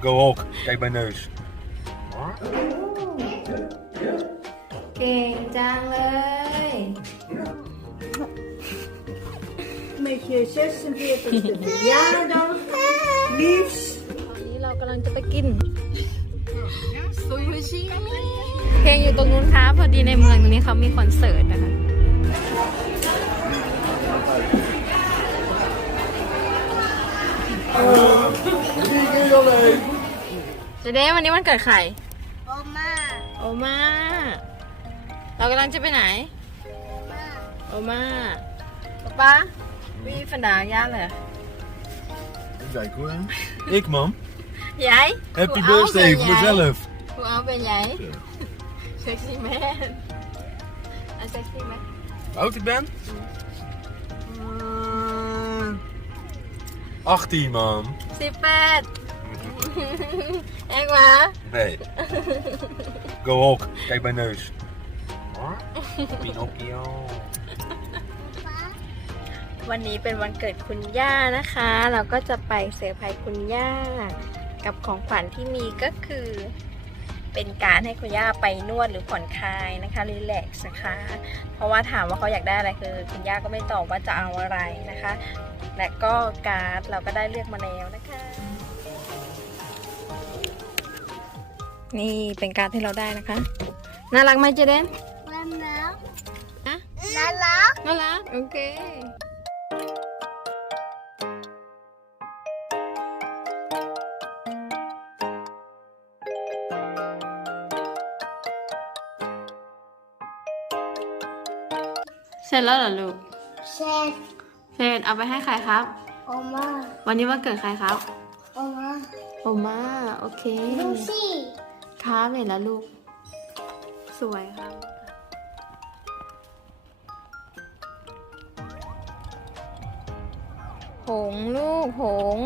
Go Hulk. Kijk mijn neus. เก่งจังเลย Met je 46e verjaardag. Liefst. ตอนนี้เรากำลังจะไปกินซูชิเพลงอยู่ตรงนู้นค่ะพอดีในเมืองตรงนี้เขามีคอนเสิร์ตนะคะ เจเด้วันนี้วันเกิดใครโอมาโอมาเรากำลังจะไปไหน โอมาป๊าป๊าวีฟันดางย่าเลย Kijk hoor. Ik man. ยาย Happy กูเอา birthday เป็น voor ยาย mezelf. กูเอาเป็นยายเซ็กซี่แมนเอาเซ็กซี่ไหม Hoe oud ik ben? Eh, 18 man. สิ บแปดเอ็งวะ Nee. Go Hulk. Kijk mijn neus. Pinocchio. วันนี้เป็นวันเกิดคุณย่านะคะ เราก็จะไปเซอร์ไพรส์คุณย่า กับของขวัญที่มีก็คือ เป็นการให้คุณย่าไปนวดหรือผ่อนคลายนะคะรีแลกซ์นะคะ เพราะว่าถามว่าเขาอยากได้อะไรคือ คุณย่าก็ไม่ตอบว่าจะเอาอะไรนะคะ และก็การ์ดเราก็ได้เลือกมาแล้วนะคะ นี่เป็นการ์ดที่เราได้นะคะ น่ารักไหมเจเดนวันแล้วอะน่ารักน่ารักโอเคเสร็จแล้วเหรอลูกเช็ดเสร็จเอาไปให้ใครครับ โอมา วันนี้วันเกิดใครครับ โอมา โอมา โอเคลูซี่ ครับเห็นแล้วลูก สวยครับหงลูกหง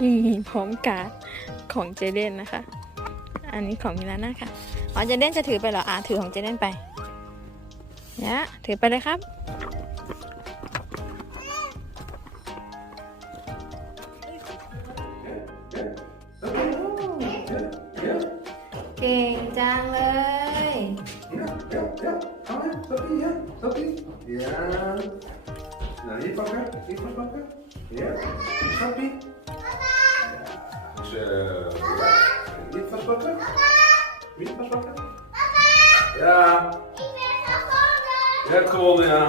นี่พร้อมการ์ดของเจเดนนะคะ อันนี้ของมิลาน่าค่ะอ๋อเจเดนจะถือไปเหรออ่าถือของเจเดนไปเนี่ยถือไปเลยครับ จังเลย Ja, papi, ja. Papi. Ja. Nou, hier pakken. Hier vast pakken. Ja. Papi. Zo. Ja. Hier vast pakken. Hier vast pakken. Ja. Ik ben gewonnen. Je hebt gewonnen, ja.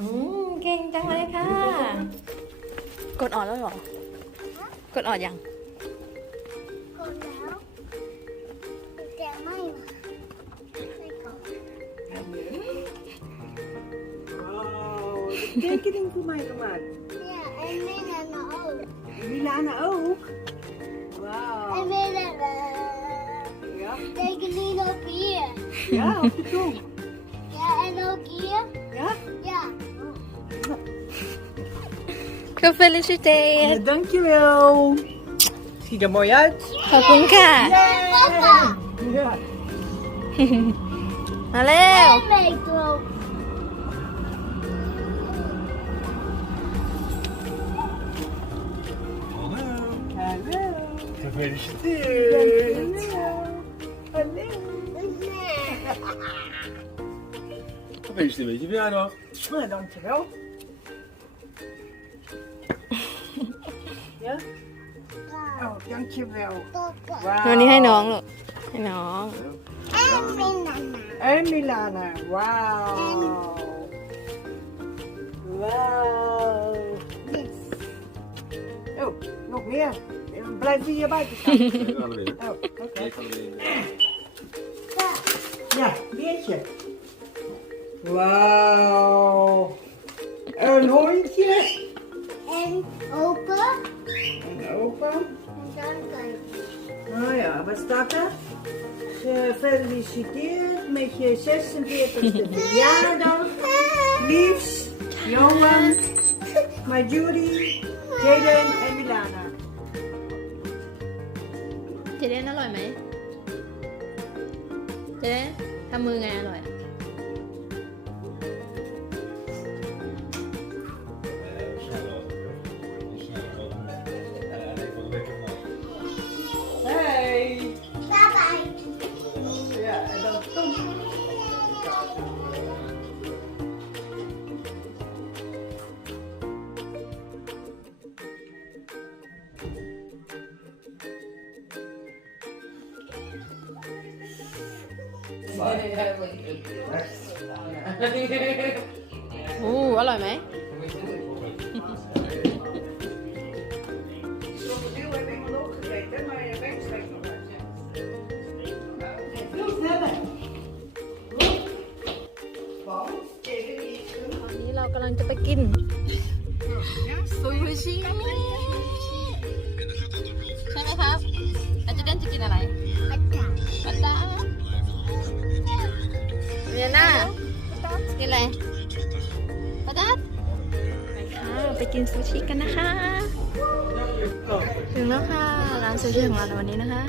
อืมเก่งจังเลยค่ะ กดออดแล้วเหรอ กดออดยัง Kijk, je ding voor mij gemaakt. Ja, en Milana ook. Milana ook? Wauw. En Milana. Eh, ja? Tekening ook hier. Ja, op de tong. Ja, en ook hier. Ja? Ja. Gefeliciteerd. Ja, dankjewel. Ziet er mooi uit. Papunka. Ja, Papa. Ja. Hallo. Gefeliciteerd. Dankjewel. Hallo. Nee. Gefeliciteerd met je verjaardag. Nou, dankjewel. Ja? Oh, dankjewel. Papa. วันนี้ให้น้องลูกให้น้อง En Milana. En Milana. Wauw. Wauw. Yes. Oh, nog meer. Blijf hier buiten staan. Ik ga er weer. Oh, oké. Ik ga er weer. Ja. Ja, beertje. Wauw. Een hondje. En open. En open. En dan. Oh ja, wat staat er? Gefeliciteerd met je 46e verjaardag. Liefs, Johan, Marjorie, Jaden en เจเดนอร่อยไหมเจเดนทำมือไงอร่อย อู้อร่อยไหม Krokodil heb ik nog ook gegeten, maar je weet slecht nog uit. Veel sneller. Waarom? Even niet. ตอนนี้เรากำลังจะไปกินซูชิใช่ไหมครับอาจารย์เดนจะกินอะไร กินซูชิกันนะคะ ถึงแล้วค่ะร้านซูชิของเราในวันนี้นะคะ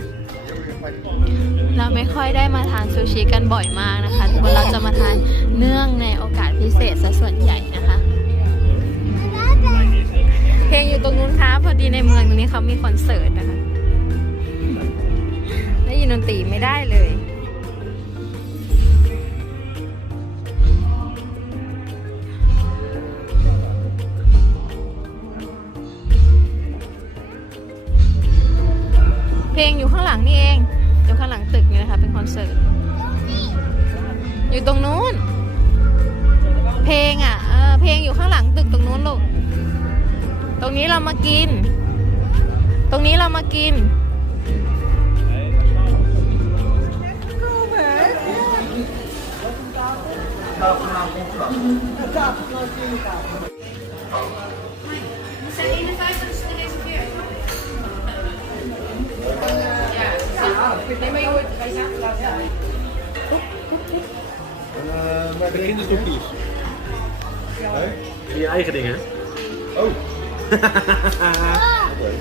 เราไม่ค่อยได้มาทานซูชิกันบ่อยมากนะคะทุกคนเราจะมาทานเนื่องในโอกาสพิเศษซะส่วนใหญ่นะคะ เพลงอยู่ตรงนู้นค่ะพอดีในเมืองตรงนี้เขามีคอนเสิร์ตนะคะได้ยินดนตรีไม่ได้เลย เพลงอยู่ข้างหลังนี่เองอยู่ข้างหลังตึกนี่นะคะเป็นคอนเสิร์ตอยู่ตรงนู้น เพลงอะเออเพลงอยู่ข้างหลังตึกตรงนู้นลูกตรงนี้เรามากิน ตรงนี้เรามากิน de kinderstoepjes. Je eigen dingen. Oh. Oké.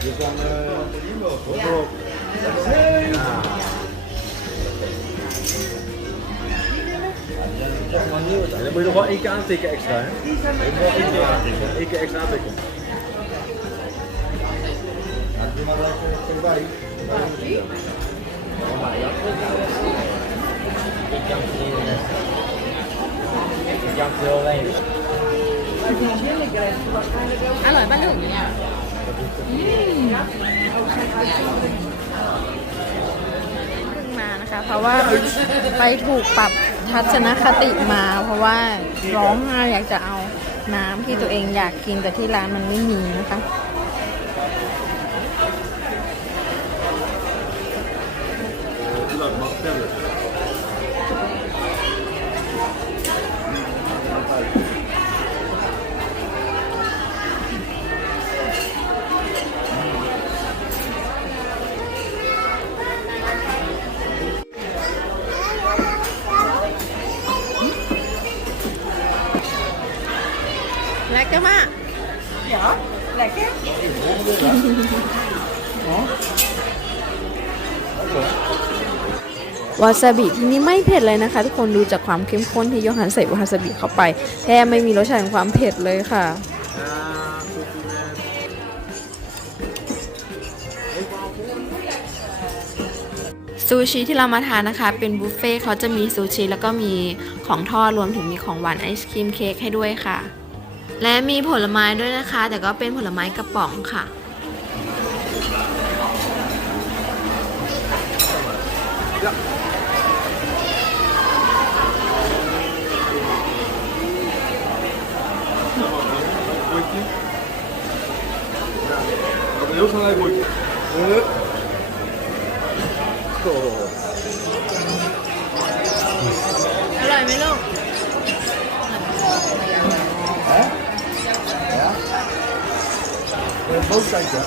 Dus dan uh, hoor. Erop. Ja. En dan moet je nog wel één keer aantikken extra, hè? Je moet wel één keer aantikken. Eén keer extra aantikken. Ja, doe maar lekker voorbij. Ik อร่อยป่ะลูกอืมเพิ่งมานะคะ เพราะว่าไปถูกปรับทัศนคติมา เพราะว่าร้องไห้อยากจะเอาน้ำที่ตัวเองอยากกินแต่ที่ร้านมันไม่มีนะคะ Ja, lekker. วาซาบิที่นี่ไม่เผ็ดเลยนะคะ ทุกคนดูจากความเข้มข้นที่โยฮันใส่วาซาบิเข้าไปแทบไม่มีรสชาติของความเผ็ดเลยค่ะ ซูชิที่เรามาทานนะคะ เป็นบุฟเฟ่เขาจะมีซูชิแล้วก็มีของทอดรวมถึงมีของหวานไอศครีมเค้กให้ด้วยค่ะ และมีผลไม้ด้วยนะคะ แต่ก็เป็นผลไม้กระป๋องค่ะ Bootje. Wat een Een bootkijkje.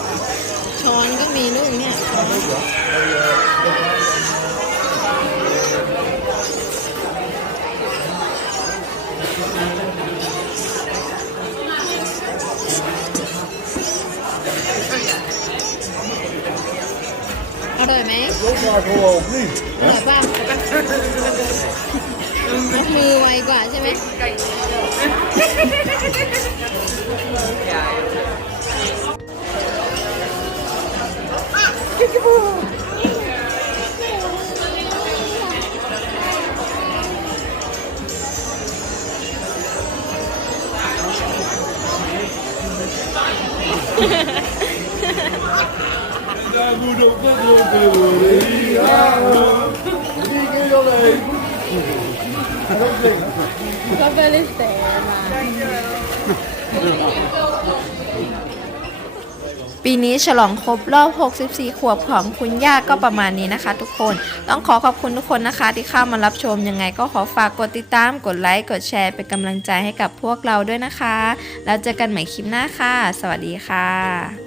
ช้อนก็มีลูกเนี่ย Ook wel. Hey, eh, อร่อยไหม Loop maar gewoon op nu. อร่อยป่ะมัดมือไวกว่าใช่ไหม Ja, ก็เบลิสเตมา ปีนี้ฉลองครบรอบ 64 ขวบของคุณย่าก็ประมาณนี้นะคะ ทุกคน ต้องขอขอบคุณทุกคนนะคะ ที่เข้ามารับชมยังไง ก็ขอฝากกดติดตาม กดไลค์ กดแชร์เป็นกำลังใจให้กับพวกเราด้วยนะคะ แล้วเจอกันใหม่คลิปหน้าค่ะ สวัสดีค่ะ